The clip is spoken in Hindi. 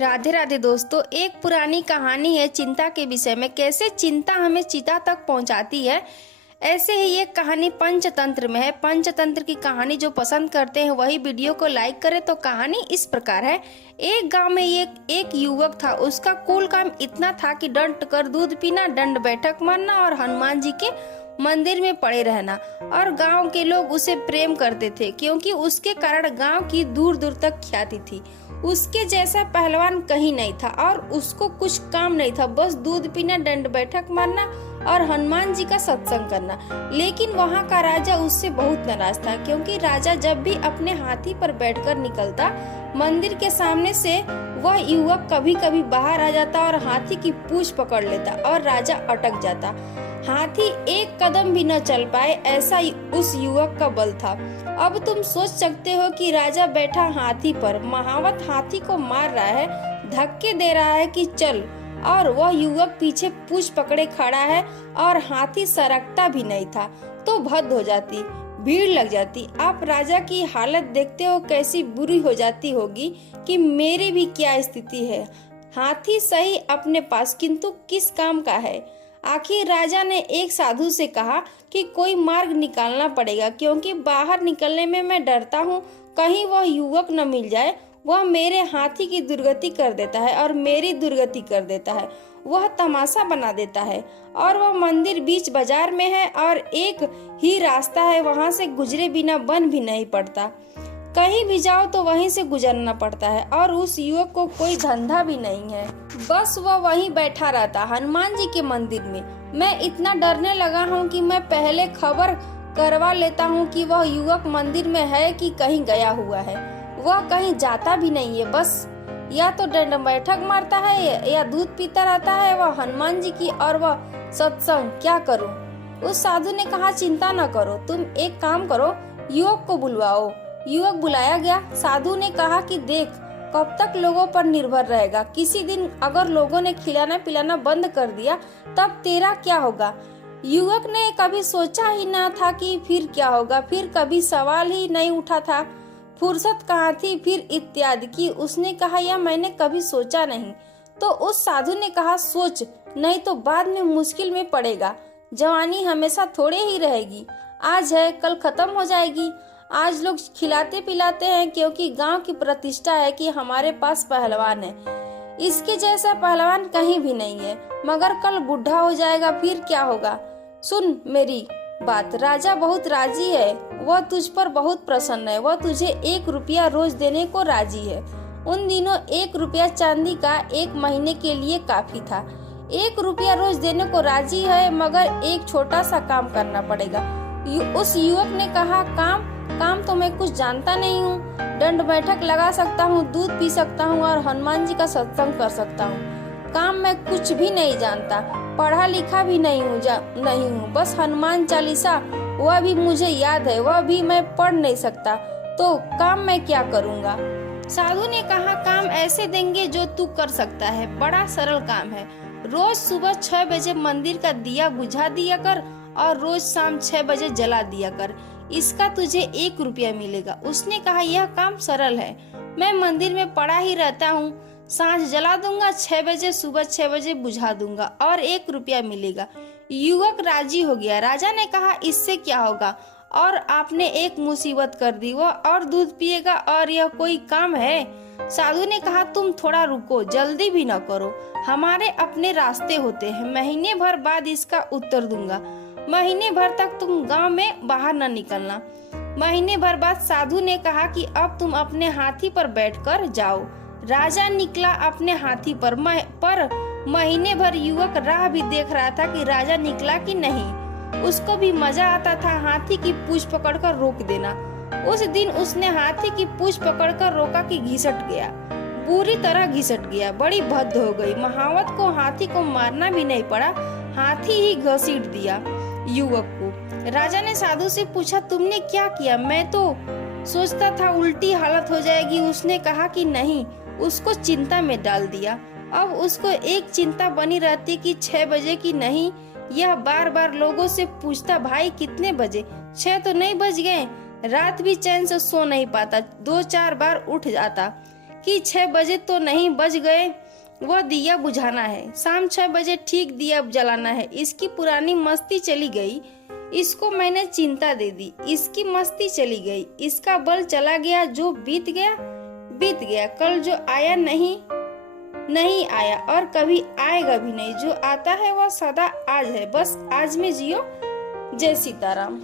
राधे राधे दोस्तों, एक पुरानी कहानी है चिंता के विषय में। कैसे चिंता हमें चिता तक पहुंचाती है, ऐसे ही एक कहानी पंचतंत्र में है। पंचतंत्र की कहानी जो पसंद करते हैं वही वीडियो को लाइक करें। तो कहानी इस प्रकार है। एक गांव में एक युवक था। उसका कुल काम इतना था कि डंट कर दूध पीना, दंड बैठक मारना और हनुमान जी के मंदिर में पड़े रहना। और गांव के लोग उसे प्रेम करते थे क्योंकि उसके कारण गांव की दूर दूर तक ख्याति थी। उसके जैसा पहलवान कहीं नहीं था और उसको कुछ काम नहीं था, बस दूध पीना, दंड बैठक मारना और हनुमान जी का सत्संग करना। लेकिन वहाँ का राजा उससे बहुत नाराज था क्योंकि राजा जब भी अपने हाथी पर बैठकर निकलता, मंदिर के सामने से वह युवक कभी कभी बाहर आ जाता और हाथी की पूंछ पकड़ लेता और राजा अटक जाता। हाथी एक कदम भी न चल पाए, ऐसा उस युवक का बल था। अब तुम सोच सकते हो कि राजा बैठा हाथी पर, महावत हाथी को मार रहा है, धक्के दे रहा है कि चल, और वह युवक पीछे पूंछ पकड़े खड़ा है और हाथी सरकता भी नहीं था तो भद्द हो जाती, भीड़ लग जाती। आप राजा की हालत देखते हो कैसी बुरी हो जाती होगी कि मेरी भी क्या स्थिति है। हाथी सही अपने पास, किंतु किस काम का है। आखिर राजा ने एक साधु से कहा कि कोई मार्ग निकालना पड़ेगा क्योंकि बाहर निकलने में मैं डरता हूँ, कहीं वह युवक न मिल जाए। वह मेरे हाथी की दुर्गति कर देता है और मेरी दुर्गति कर देता है। वह तमाशा बना देता है और वह मंदिर बीच बाजार में है और एक ही रास्ता है, वहां से गुजरे बिना बन भी नहीं पड़ता। कहीं भी जाओ तो वहीं से गुजरना पड़ता है और उस युवक को कोई धंधा भी नहीं है, बस वह वहीं बैठा रहता हनुमान जी के मंदिर में। मैं इतना डरने लगा हूँ कि मैं पहले खबर करवा लेता हूँ कि वह युवक मंदिर में है कि कहीं गया हुआ है। वह कहीं जाता भी नहीं है, बस या तो दंड बैठक मारता है या दूध पीता रहता है वह हनुमान जी की, और वह सत्संग। क्या करूँ? उस साधु ने कहा, चिंता न करो, तुम एक काम करो, युवक को बुलवाओ। युवक बुलाया गया। साधु ने कहा कि देख, कब तक लोगों पर निर्भर रहेगा, किसी दिन अगर लोगों ने खिलाना पिलाना बंद कर दिया तब तेरा क्या होगा। युवक ने कभी सोचा ही ना था कि फिर क्या होगा, फिर कभी सवाल ही नहीं उठा था, फुर्सत कहाँ थी, फिर इत्यादि की। उसने कहा, यह मैंने कभी सोचा नहीं। तो उस साधु ने कहा, सोच, नहीं तो बाद में मुश्किल में पड़ेगा। जवानी हमेशा थोड़े ही रहेगी, आज है कल खत्म हो जाएगी। आज लोग खिलाते पिलाते हैं क्योंकि गांव की प्रतिष्ठा है कि हमारे पास पहलवान है, इसके जैसा पहलवान कहीं भी नहीं है, मगर कल बुढ़ा हो जाएगा, फिर क्या होगा। सुन मेरी बात, राजा बहुत राजी है, वह तुझ पर बहुत प्रसन्न है, वह तुझे 1 रुपया रोज देने को राजी है। उन दिनों 1 रुपया चांदी का 1 महीने के लिए काफी था। 1 रुपया रोज देने को राजी है, मगर एक छोटा सा काम करना पड़ेगा। उस युवक ने कहा, काम तो मैं कुछ जानता नहीं हूँ, दंड बैठक लगा सकता हूँ, दूध पी सकता हूँ और हनुमान जी का सत्संग कर सकता हूँ। काम मैं कुछ भी नहीं जानता, पढ़ा लिखा भी नहीं हूँ, बस हनुमान चालीसा, वह भी मुझे याद है, वह भी मैं पढ़ नहीं सकता, तो काम मैं क्या करूँगा। साधु ने कहा, काम ऐसे देंगे जो तू कर सकता है, बड़ा सरल काम है। रोज सुबह 6 बजे मंदिर का दिया बुझा दिया कर और रोज शाम 6 बजे जला दिया कर, इसका तुझे 1 रुपया मिलेगा। उसने कहा, यह काम सरल है, मैं मंदिर में पड़ा ही रहता हूँ, सांझ जला दूंगा, 6 बजे सुबह 6 बजे बुझा दूंगा और 1 रुपया मिलेगा। युवक राजी हो गया। राजा ने कहा, इससे क्या होगा, और आपने एक मुसीबत कर दी, वह और दूध पिएगा और यह कोई काम है। साधु ने कहा, तुम थोड़ा रुको, जल्दी भी न करो, हमारे अपने रास्ते होते हैं, महीने भर बाद इसका उत्तर दूंगा। महीने भर तक तुम गांव में बाहर न निकलना। महीने भर बाद साधु ने कहा कि अब तुम अपने हाथी पर बैठकर जाओ। राजा निकला अपने हाथी पर महीने भर युवक राह भी देख रहा था कि राजा निकला कि नहीं। उसको भी मजा आता था हाथी की पूंछ पकड़कर रोक देना। उस दिन उसने हाथी की पूंछ पकड़कर रोका कि घिसट गया, बुरी तरह घिसट गया, बड़ी भद्द हो गई। महावत को हाथी को मारना भी नहीं पड़ा, हाथी ही घसीट दिया युवक को। राजा ने साधु से पूछा, तुमने क्या किया? मैं तो सोचता था उल्टी हालत हो जाएगी। उसने कहा कि नहीं, उसको चिंता में डाल दिया। अब उसको एक चिंता बनी रहती कि 6 बजे की नहीं। यह बार बार लोगों से पूछता, भाई कितने बजे? 6 तो नहीं बज गए? रात भी चैन से सो नहीं पाता, 2-4 बार उठ जाता। कि 6 बजे तो नहीं बज गए, वह दिया बुझाना है। शाम 6 बजे ठीक दिया जलाना है। इसकी पुरानी मस्ती चली गई, इसको मैंने चिंता दे दी। इसकी मस्ती चली गई, इसका बल चला गया। जो बीत गया बीत गया। कल जो आया नहीं आया और कभी आएगा भी नहीं। जो आता है वह सदा आज है। बस आज में जियो। जय सीताराम।